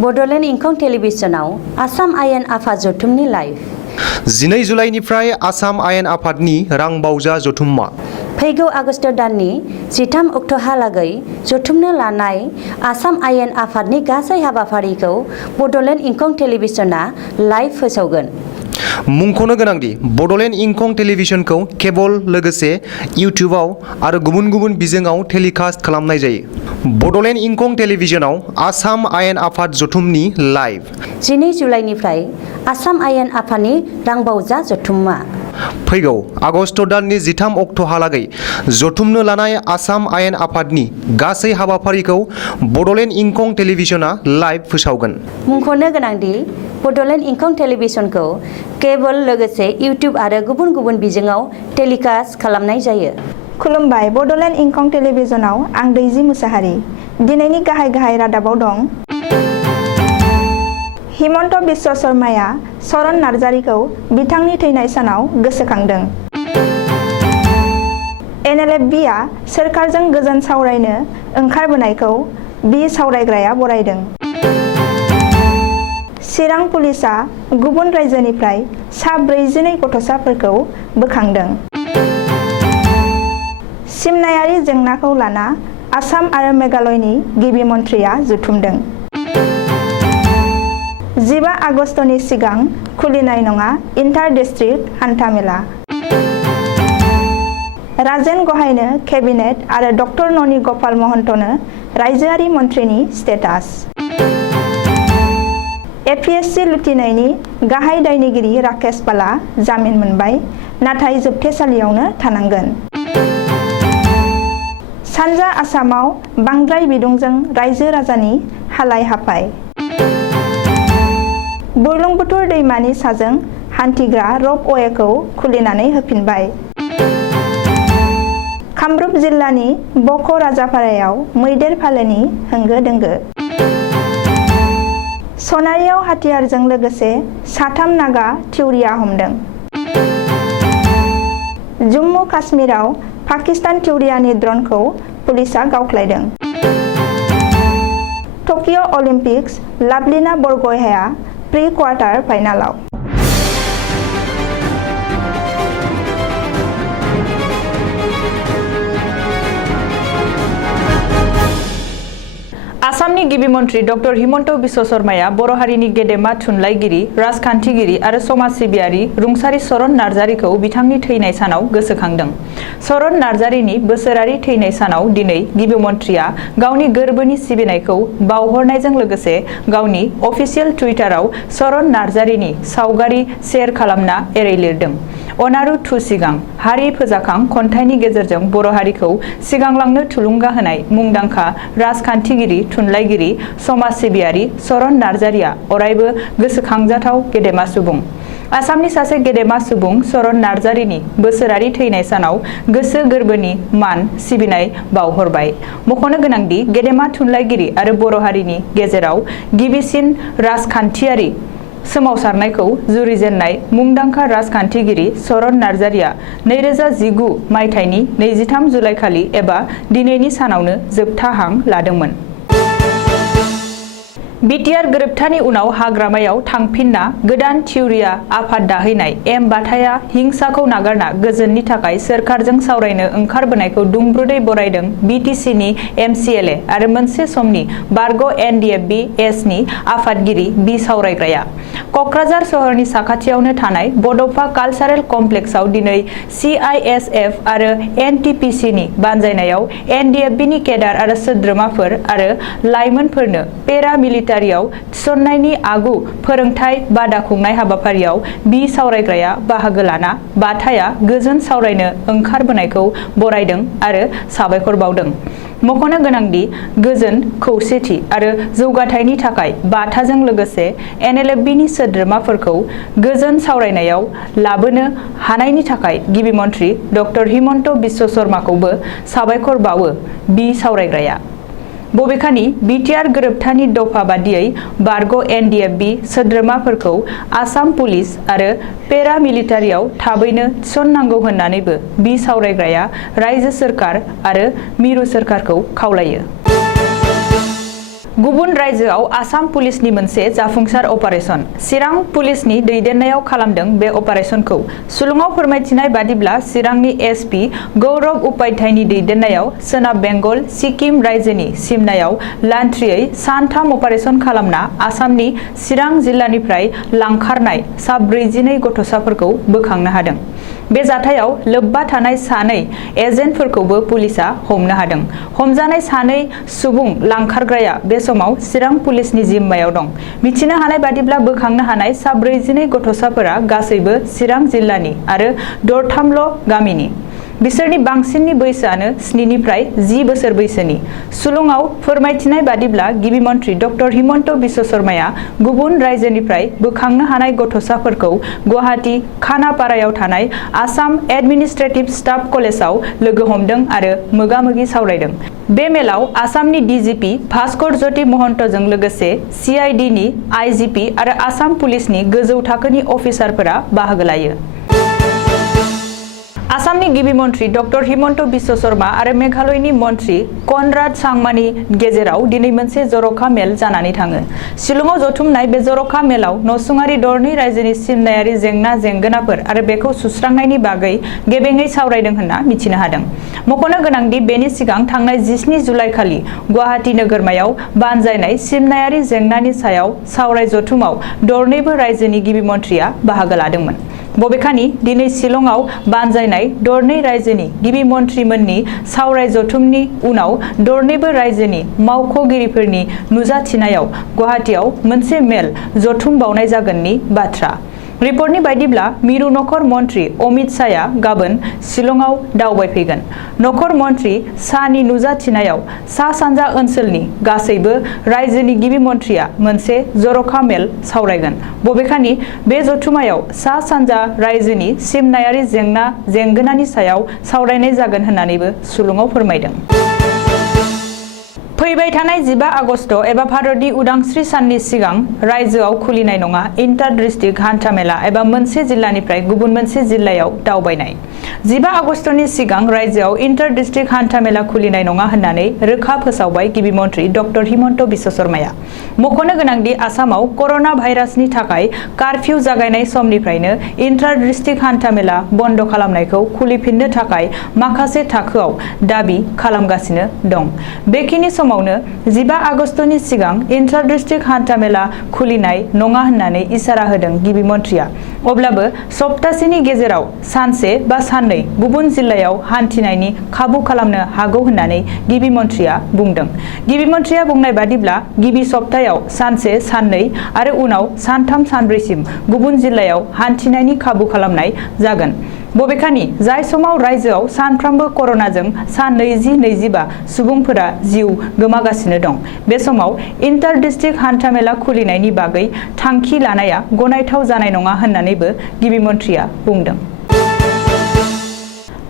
बड'लेण्ड इंखं टेलिभिजनाव आसाम आयेन आफाद जथुमनि लाइभ 12 जुलाइनिफ्राय आसाम आयेन आफादनि रां बावजा जथुम्मा फैगौ आगस्ट दाननि 13 अक्ट'हालागै जथुमनो लानाय आसाम आयेन आफादनि गासै हाबाफारिखौ बड'लेण्ड इंखं टेलिभिजना लाइभ फोसावगोन। मुंख'नो गोनांदि बड'लेण्ड इंखं टेलिभिजनखौ केबल लोगोसे इउटिउबआव आरो गुबुन गुबुन बिजोङाव टेलिकास्ट खालामनाय जायो। बड'लेण्ड इंखं टेलिभिजनाव आसाम आयेन आफाद जथुमनि लाइभ 12 जुलाइनिफ्राय आसाम आयेन आफादनि रांबावजा जथुम्मा फैगौ आगस्ट दाननि 13 अक्ट'हालागै जथुमनो लानाय आसाम आयेन आफादनि गासै हाबाफारिखौ बड'लेण्ड इंखं टेलिभिजना लाइभ फोसावगोन। मुंख'नो गोनांदि बड'लेण्ड इंखं टेलिभिजनखौ केबल लोगोसे इउटिउब आरो गुबुन गुबुन बिजोङाव टेलिकास्ट खालामनाय जायो। खुलुमबाय, बड'लेण्ड इंखं टेलिभिजनाव आं दैजि मुसाहारि। दिनैनि गाहाय रादाबाव दं। हिमन्त बिश्व शर्माया चरण नार्जारिखौ बिथांनि थैनाय सानाव गोसोखांदों। एनएलएफबिआ सोरखारजों गोजोन सावरायनो ओंखारबोनायखौ बि सावरायग्राया बरायदों। चिरां पुलिसआ गुबुन रायजोनिफ्राय सा 42 गथ'साफोरखौ बोखांदों। सिमनायारि जेंनाखौ लाना आसाम आरो मेघालयनि गिबि मन्थ्रिया जथुमदों। 15 आगस्तनि सिगां खुलिनाय नङा इन्टार डिस्ट्रिक्ट हान्थामेला। राजेन गहायनो केबिनेट आरो डक्टर ननि गपाल महन्तनो रायजोआरि मन्थ्रिनि स्टेटास। एपिएससि लुथिनायनि गाहाय दायनिगिरि राकेश बाला जामिन मोनबाय, नाथाय जोबथेसालियावनो थानांगोन। सानजा आसामाव बांद्राय बिदुंजों रायजो राजानि हालाय हाफाय। बुरलुंबुथुर दैमानि साजों हान्थिग्रा रपवेखौ खुलिनानै होफिनबाय। कामरुप जिल्लानि बक' राजापारायाव मैदेर फालोनि होंगो दोंगो। सनारियाव हाथियारजों लोगोसे 3 नागा थिउरिया हमदों। जम्मु काश्मीराव पाकिस्तान थिउरियानि ड्रनखौ पुलिसआ गावख्लायदों। टकिअ अलिम्पिक्स लाभलिना बरग'हाया प्रि क्वार्टार फाइनालाव। आसामनि गिबि मन्थ्रि डक्टर हिमन्त बिश्व शर्माया बर' हारिनि गेदेमा थुनलाइगिरि, राजखान्थिगिरि आरो समाज सिबियारि रुंसारि चरण नार्जारिखौ बिथांनि थैनाय सानाव गोसोखांदों। चरण नार्जारिनि बोसोरारि थैनाय सानाव दिनै गिबि मन्थ्रिया गावनि गोर्बोनि सिबिनायखौ बावहरनायजों लोगोसे गावनि अफिसियेल टुइटाराव चरण नार्जारिनि सावगारि शेयार खालामना एरै लिरदों। अनारु थु सिगां हारि फोजाखां खन्थाइनि गेजेरजों बर' हारिखौ सिगांलांनो थुलुंगा होनाय मुंदांखा राजखान्थिगिरि, थुनलाइगिरि, समाज सिबियारि चरण नार्जारिया अरायबो गोसोखांजाथाव गेदेमा सुबुं। आसामनि सासे गेदेमा सुबुं चरण नार्जारिनि बोसोरारि थैनाय सानाव गोसो गोर्बोनि मान सिबिनाय बावहरबाय। मख'नो गोनांदि गेदेमा थुनलाइगिरि आरो बर' हारिनि गेजेराव गिबिसिन राजखान्थियारि सोमावसारनायखौ जुरिजेननाय मुंदांखा राजखान्थिगिरि चरण नार्जारिया 2019 मायथाइनि 23 जुलाइखालि एबा दिनैनि सानावनो जोबथा हां लादोंमोन। बिटिआर गोरोबथानि उनाव हाग्रामायाव थांफिनना गोदान थिउरिया आफाद दाहैनाय एम बाथाया हिंसाखौ नागारना गोजोननि थाखाय सोरखारजों सावरायनो ओंखारबोनायखौ दुंब्रुदै बरायदों बिटिसिनि एमसिएलए आरो मोनसे समनि बारग' एनडिएफबि एसनि आफादगिरि बि सावरायग्राया। क'क्राझार सहरनि साखाथियावनो थानाय बड'फा कालचारेल कमप्लेक्सआव दिनै सिआइएसएफ आरो एनटिपिसिनि बानजायनायाव एनडिएफबिनि केडार आरो सोद्रोमाफोर आरो लाइमोनफोरनो पेरा मिलिटारियाव थिसननायनि आगु फोरोंथाय बादा खुंनाय हाबाफारियाव बि सावरायग्राया बाहागो लाना बाथाया गोजोन सावरायनो ओंखारबोनायखौ बरायदों आरो साबायखर बावदों। मख'नो गोनांदि गोजोन, खौसेथि आरो जौगाथायनि थाखाय बाथाजों लोगोसे एनएलएफबिनि सोद्रोमाफोरखौ गोजोन सावरायनायाव लाबोनो हानायनि थाखाय गिबि मन्थ्रि डक्टर हिमन्त बिश्व शर्माखौबो साबायखर बावो बि सावरायग्राया। बबेखानि बिटिआर गोरोबथानि दफा बादियै बारग' एनडिएफबि सोद्रोमाफोरखौ आसाम पुलिस आरो पेरा मिलिटारियाव थाबैनो थिसननांगौ होननानैबो बि सावरायग्राया रायजो सोरखार आरो मिरु सोरखारखौ खावलायो। गुबुन रायजोआव आसाम पुलिसनि मोनसे जाफुंसार अपारेशन चिरां पुलिसनि दैदेननायाव खालामदों बे अपारेशनखौ सुलुङाव फोरमायथिनाय बादिब्ला चिरांनि एसपि गौरब उपाध्यायनि दैदेननायाव सोनाब बेंगल सिक्किम रायजोनि सिमनायाव लान्थ्रियै सानथाम अपारेशन खालामना आसामनि चिरां जिल्लानिफ्राय लांखारनाय सा 42 गथ'साफोरखौ बोखांनो हादों। बे जाथायाव लोब्बा थानाय सानै एजेन्टफोरखौबो पुलिसा हमनो हादों। हमजानाय सानै सुबुं लांखारग्राया बे समाव चिरां पुलिसनि जिम्मायाव दं। मिथिनो हानाय बादिब्ला बोखांनो हानाय सा 42 गथ'साफोरा गासैबो चिरां जिल्लानि आरो दरथामल' गामिनि। बिसोरनि बांसिननि बैसोआनो 7 निफ्राय 10 बोसोर बैसोनि। सुलुङाव फोरमायथिनाय बादिब्ला गिबि मन्थ्रि डक्टर हिमन्त बिश्व शर्माया गुबुन रायजोनिफ्राय बोखांनो हानाय गथ'साफोरखौ गुवाहाटी खानापारायाव थानाय आसाम एडमिनिस्ट्रेटिभ स्टाफ कलेजाव लोगो हमदों आरो मोगा-मोगि सावरायदों। बे मेलाव आसामनि डिजिपि भास्कर ज्योति महन्तजों लोगोसे CIDनि IGP आरो आसाम पुलिसनि गोजौ थाखोनि अफिसारफोरा बाहागो लायो। आसामनि गिबि मन्थ्रि डक्टर हिमन्त बिश्व शर्मा आरो मेघालयनि मन्थ्रि कनराड सांमानि गेजेराव दिनै मोनसे जर'खा मेल जानानै थाङो। शिलंआव जथुमनाय बे जर'खा मेलाव नसुङारि दरनै रायजोनि सिमनायारि जेंना जेंगोनाफोर आरो बेखौ सुस्रांनायनि बागै गेबेङै सावरायदों होनना मिथिनो हादों। मख'नो गोनांदि बेनि सिगां थांनाय 17 जुलाइ खालि गुवाहाटी नोगोरमायाव बानजायनाय सिमनायारि जेंनानि सायाव सावराय जथुमाव दरनैबो रायजोनि गिबि मन्थ्रिया बाहागो लादोंमोन। बबेखानि दिनै शिलंआव बानजायनाय दरनै रायजोनि गिबि मन्थ्रिमोननि सावराय जथुमनि उनाव दरनैबो रायजोनि मावख'गिरिफोरनि नुजाथिनायाव गुवाहाटीआव मोनसे मेल जथुमबावनाय जागोननि बाथ्रा। रिपर्टनि बायदिब्ला मिरु नखर मन्थ्रि अमित शाहया गाबोन शिलंआव दावबायफैगोन। नखर मन्थ्रि शाहनि नुजाथिनायाव सा-सानजा ओनसोलनि गासैबो रायजोनि गिबि मन्थ्रिया मोनसे जर'खा मेल सावरायगोन। बबेखानि बे जथुमायाव सा-सानजा रायजोनि सिमनायारि जेंना जेंगोनानि सायाव सावरायनाय जागोन होननानैबो सुलुङाव फोरमायदों। फैबाय थानाय 15 आगस्ट एबा भारतनि उदांस्रि साननि सिगां रायजोआव खुलिनाय नङा इन्टार डिस्ट्रिक्ट हान्था मेला एबा मोनसे जिल्लानिफ्राय गुबुन मोनसे जिल्लायाव दावबायनाय। 15 आगस्टनि सिगां रायजोआव इन्टार डिस्ट्रिक्ट हान्था मेला खुलिनाय नङा होननानै रोखा फोसावबाय गिबि मन्थ्रि डक्टर हिमन्त बिश्व शर्माया। मख'नो गोनांदि आसामाव कर'ना भाइरासनि थाखाय कारफिउ जागायनाय समनिफ्रायनो इन्टार डिस्ट्रिक्ट हान्था मेला बन्द खालामनायखौ खुलिफिननो थाखाय माखासे थाखोआव दाबि खालामगासिनो दं। बेखिनि समावनो 15 आगस्टनि सिगां इन्टार डिस्ट्रिक्ट हान्था मेला खुलिनाय नङा होननानै इसारा होदों गिबि मन्थ्रिया। अब्लाबो सप्तासेनि गेजेराव सानसे बा साननै गुबुन जिल्लायाव हान्थिनायनि खाबु खालामनो हागौ होननानै गिबि मन्थ्रिया बुंदों। गिबि मन्थ्रिया बुंनाय बादिब्ला गिबि सप्तायाव सानसे साननै आरो उनाव सानथाम सानब्रैसिम गुबुन जिल्लायाव हान्थिनायनि खाबु खालामनाय जागोन। बबेखानि जाय समाव रायजोआव सानफ्रोमबो कर'नाजों सा 20-25 सुबुंफोरा जिउ गोमागासिनो दं, बे समाव इन्टार डिस्ट्रिक्ट हान्था मेला खुलिनायनि बागै थांखि लानाया गनायथाव जानाय नङा होननानैबो गिबि मन्थ्रिया बुंदों।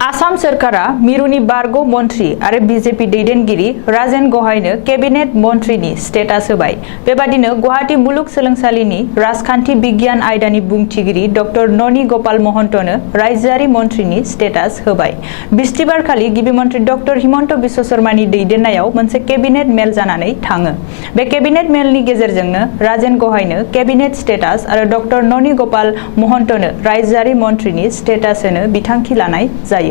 आसाम सोरखारा मिरुनि बारग' मन्थ्रि आरो बिजेपि दैदेनगिरि राजेन गहायनो केबिनेट मन्थ्रिनि स्टेटास होबाय। बेबादिनो गुवाहाटी मुलुगसोलोंसालिनि राजखान्थि बिगियान आयदानि बुंथिगिरि डक्टर ननि गपाल महन्तनो रायजोआरि मन्थ्रिनि स्टेटास होबाय। बिस्थिबारखालि गिबि मन्थ्रि डक्टर हिमन्त बिश्व शर्मानि दैदेननायाव मोनसे केबिनेट मेल जानानै थाङो। बे केबिनेट मेलनि गेजेरजोंनो राजेन गहायनो केबिनेट स्टेटास आरो डक्टर ननि गपाल महन्तनो रायजोआरि मन्थ्रिनि स्टेटास होनो बिथांखि लानाय जायो।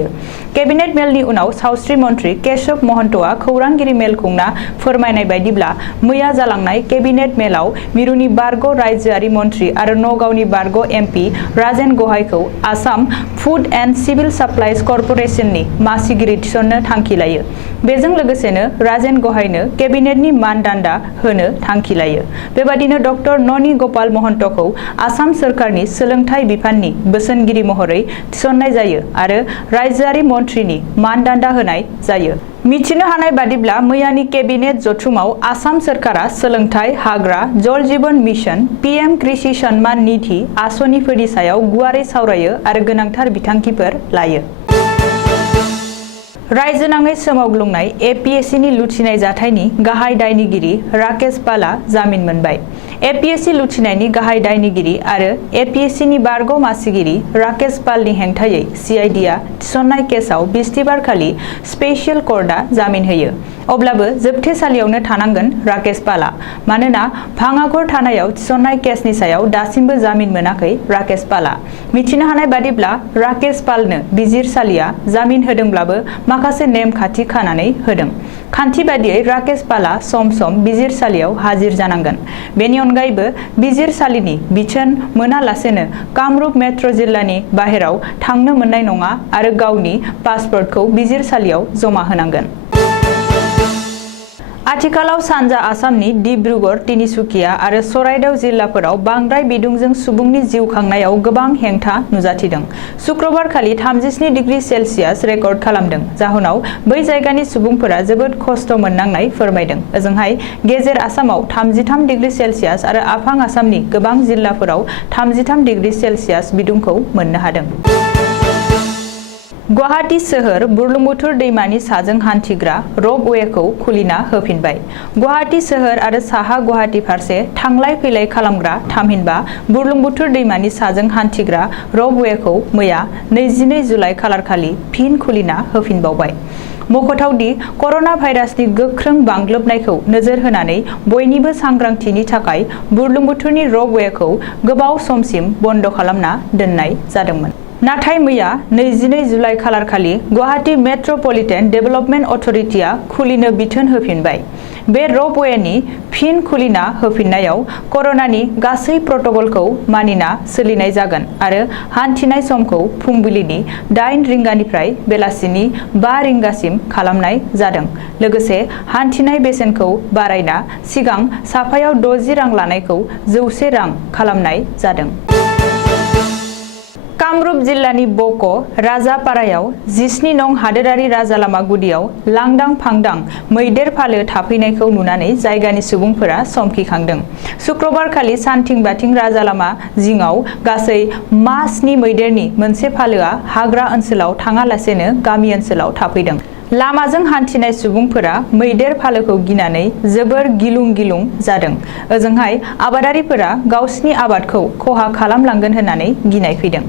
केबिनेट मेलनि उनाव सावस्रि मन्थ्रि केशव महन्तआ खौरांगिरि मेल खुंना फोरमायनाय बायदिब्ला मैया जालांनाय केबिनेट मेलाव मिरुनि बारग' रायजोआरि मन्थ्रि आरो नगावनि बारग' MP राजेन गहायखौ Assam food and civil supplies कर्परेसननि मासिगिरि थिसननो थांखि लायो। बेजों लोगोसेनो राजेन गहायनो केबिनेटनि मानदान्दा होनो थांखि लायो। बेबादिनो डक्टर ननि गपाल महन्तखौ आसाम सोरखारनि सोलोंथाइ बिफाननि बोसोनगिरि महरै थिसननाय जायो आरो रायजोआरि मन्थ्रिनि मानदान्दा होनाय जायो। मिथिनो हानाय बादिब्ला मैयानि केबिनेट जथुमाव आसाम सोरखारा सोलोंथाइ, हाग्रा, जल जीवन मिशन, PM कृषि सन्मान निधि आसनिफोरनि सायाव गुवारै सावरायो आरो गोनांथार बिथांखिफोर लायो। रायजोनाङै सोमावग्लुंनाय APSCनि लुथिनाय जाथायनि गाहाय दायनिगिरि राकेश पालआ जामिन मोनबाय। एपीएससी लुथिनायनि गाहाय दायनिगिरि आरो एपीएससी नि बारग' मासिगिरि राकेश पालनि हेंथायै सीआईडीआ थिसननाय केसआव बिस्तिबार खालि स्पेशियल कर्टआ जामिन होयो। अब्लाबो जोबथेसालियावनो थानांगोन राकेश पालआ, मानोना भांगाघर थानायाव थिसननाय केसनि सायाव दासिमबो जामिन मोनाखै राकेश पालआ। मिथिनो हानाय बादिब्ला राकेश पालनो बिजिरसालिया जामिन होदोंब्लाबो माखासे नेम खान्थि खानानै होदों। खान्थि बादियै राकेश पालआ सम सम बिजिरसालियाव हाजिर जानांगोन। बेनि अनगायैबो बिजिरसालिनि बिथोन मोनालासेनो कामरुप मेट्र' जिल्लानि बाहेराव थांनो मोननाय नङा आरो गावनि पासपोर्टखौ बिजिरसालियाव जमा होनांगोन। आथिखालाव सानजा आसामनि डिब्रुगड़, तिनिसुकिया आरो चराइदेउ जिल्लाफोराव बांद्राय बिदुंजों सुबुंनि जिउ खांनायाव गोबां हेंथा नुजाथिदों। शुक्रबार खालि 37 डिग्री सेल्सियास रेकर्ड खालामदों। जाहोनाव बै जायगानि सुबुंफोरा जोबोद खस्थ' मोननांनाय फोरमायदों। ओजोंहाय गेजेर आसामाव 33 डिग्री सेल्सियास आरो आफां आसामनि गोबां जिल्लाफोराव 33 डिग्री सेल्सियास बिदुंखौ मोननो हादों। गुवाहाटी सोहोर बुरलुंबुथुर दैमानि साजों हान्थिग्रा रपवेखौ खुलिना होफिनबाय। गुवाहाटी सोहोर आरो साहा गुवाहाटी फारसे थांलाय फैलाय खालामग्रा थामहिनबा बुरलुंबुथुर दैमानि साजों हान्थिग्रा रपवेखौ मैया 22 जुलाइ खालारखालि फिन खुलिना होफिनबावबाय। मख'थावदि कर'ना भाइरासनि गोख्रों बांग्लोबनायखौ नोजोर होनानै बयनिबो सांग्रांथिनि थाखाय बुरलुंबुथुरनि रपवेखौ गोबाव समसिम बन्द' खालामना दोननाय जादोंमोन। नाथाय मैया 22 जुलाइ खालारखालि गुवाहाटी मेट्र'पलिटेन डेभेलपमेन्ट अथ'रिटिआ खुलिनो बिथोन होफिनबाय। बे रपवेनि फिन खुलिना होफिननायाव कर'नानि गासै प्रट'कलखौ मानिना सोलिनाय जागोन आरो हान्थिनाय समखौ फुंबिलिनि 8 रिंगानिफ्राय बेलासिनि 5 रिंगासिम खालामनाय जादों। लोगोसे हान्थिनाय बेसेनखौ बारायना सिगां साफायाव 60 रां लानायखौ 100 रां खालामनाय जादों। कामरुप जिल्लानि बक' राजापारायाव 17 नं हादोरारि राजालामा गुदियाव लांदां फांदां मैदेर फालो थाफैनायखौ नुनानै जायगानि सुबुंफोरा समखिखांदों। शुक्रबार खालि सानथिं बाथिं राजालामा जिङाव गासै मा 7 मैदेरनि मोनसे फालोआ हाग्रा ओनसोलाव थाङालासेनो गामि ओनसोलाव थाफैदों। लामाजों हान्थिनाय सुबुंफोरा मैदेर फालोखौ गिनानै जोबोर गिलुं गिलुं जादों। ओजोंहाय आबादारिफोरा गावसिनि आबादखौ खहा खालामलांगोन होननानै गिनाय फैदों।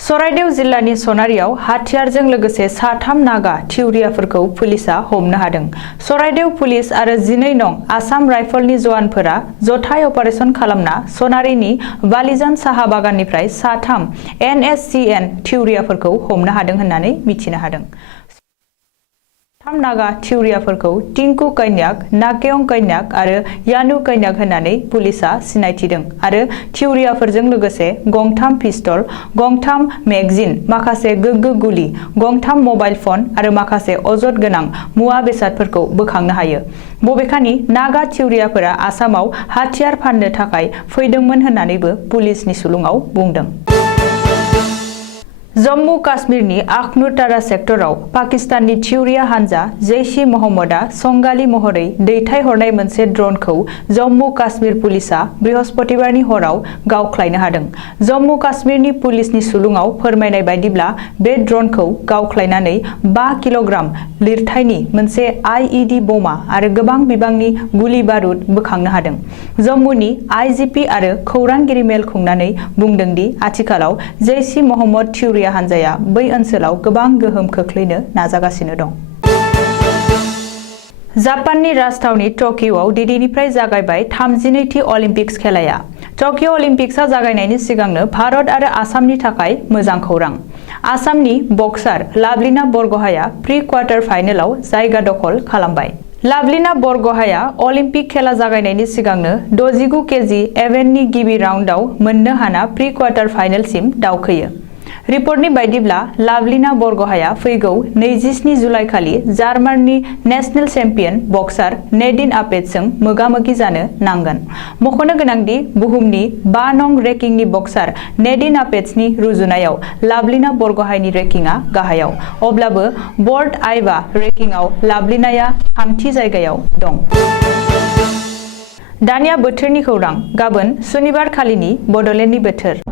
चराइदेउ जिल्लानि सनारियाव हाथियारजों लोगोसे 3 नागा थिउरियाफोरखौ पुलिसआ हमनो हादों। चराइदेउ पुलिस आरो 12 नं आसाम राइफलनि जवानफोरा जथाय अपारेसन खालामना सनारिनि बालिजान साहा बागाननिफ्राय 3 NSCN थिउरियाफोरखौ हमनो हादों होननानै मिथिनो हादों। 3 नागा थिउरियाफोरखौ टिंकु कन्याक, नाकेयं कन्याक आरो यानु कन्याक होननानै पुलिसआ सिनायथिदों आरो थिउरियाफोरजों लोगोसे 2 पिस्तल, 2 मेगजिन, माखासे गोग्गो गुलि, 2 मबाइल फन आरो माखासे अजद गोनां मुवा बेसादफोरखौ बोखांनो हायो। बबेखानि नागा थिउरियाफोरा आसामाव हाथियार फाननो थाखाय फैदोंमोन होननानैबो पुलिसनि सुलुङाव बुंदों। जम्मु काश्मीरनि आखनुरतारा सेक्टराव पाकिस्ताननि थिउरिया हानजा जैश-ए-मोहम्मदआ संगालि महरै दैथायहरनाय मोनसे ड्रनखौ जम्मु काश्मीर पुलिसआ बृहस्पतिबारनि हराव गावख्लायनो हादों। जम्मु काश्मीरनि पुलिसनि सुलुङाव फोरमायनाय बायदिब्ला बे ड्रनखौ गावख्लायनानै 5 किल'ग्राम लिरथायनि मोनसे IED बमा आरो गोबां बिबांनि गुलि बारुद बोखांनो हादों। जम्मुनि IGP आरो खौरांगिरि मेल खुंनानै बुंदों दि आथिखालाव जैश-ए-मोहम्मद थिउरिया हानजाया बै ओनसोलाव गोबां गोहोम खोख्लैनो नाजागासिनो दं। जापाननि राजथावनि टकिय'आव दिनैनिफ्राय जागायबाय 32थि अलिम्पिक्स खेलाया। टकिय' अलिम्पिक्सआ जागायनायनि सिगांनो भारत आरो आसामनि थाखाय मोजां खौरां। आसामनि बक्सार लाभलिना बरग'हाया प्रि क्वार्टार फाइनेलाव जायगा दखल खालामबाय। लाभलिना बरग'हाया अलिम्पिक खेला जागायनायनि सिगांनो 69 केजि इभेन्टनि गिबि राउन्डआव मोननो हाना प्रि क्वार्टार फाइनेलसिम दावखोयो। रिपर्टनि बायदिब्ला लाभलिना बरग'हाया फैगौ 27 जुलाइ खालि जार्माननि नेशनेल चेम्पियन बक्सार नेडिन आपेटजों मोगा-मोगि जानो नांगोन। मख'नो गोनांदि बुहुमनि 5 नं रेंकिंनि बक्सार नेडिन आपेट्सनि रुजुनायाव लाभलिना बरग'हायनि रेंकिंआ गाहायाव। अब्लाबो वर्ल्ड आइबा रेंकिंआव लाभलिनाया 3थि जायगायाव दं। दानिया बोथोरनि खौरां। गाबोन सुनिबार खालिनि बड'लेण्डनि बोथोर।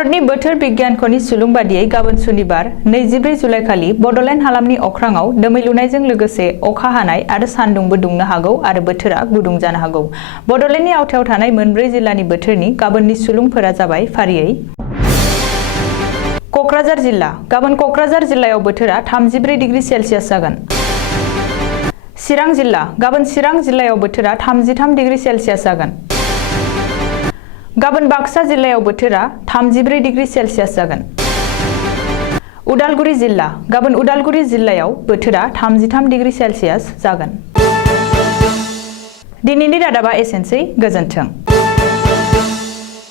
भारतनि बोथोर बिगियानख'नि सुलुं बादियै गाबोन सुनिबार 24 जुलाइ खालि बड'लेण्ड हालामनि अख्राङाव दोमैलुनायजों लोगोसे अखा हानाय आरो सान्दुंबो दुंनो हागौ आरो बोथोरा गुदुं जानो हागौ। बड'लेण्डनि आवथायाव थानाय मोनब्रै जिल्लानि बोथोरनि गाबोननि सुलुंफोरा जाबाय फारियै क'क्राझार जिल्ला गाबोन क'क्राझार जिल्लायाव बोथोरा 34 डिग्री सेल्सियास जागोन। चिरां जिल्ला गाबोन चिरां जिल्लायाव बोथोरा 33 डिग्री सेल्सियास जागोन। गाबोन बाक्सा जिल्लायाव बोथोरा 34 डिग्री सेल्सियास जागोन। उदालगुरि जिल्ला गाबोन उदालगुरि जिल्लायाव बोथोरा 33 डिग्री सेल्सियास जागोन। दिनैनि रादाबा एसेनोसै, गोजोन्थों।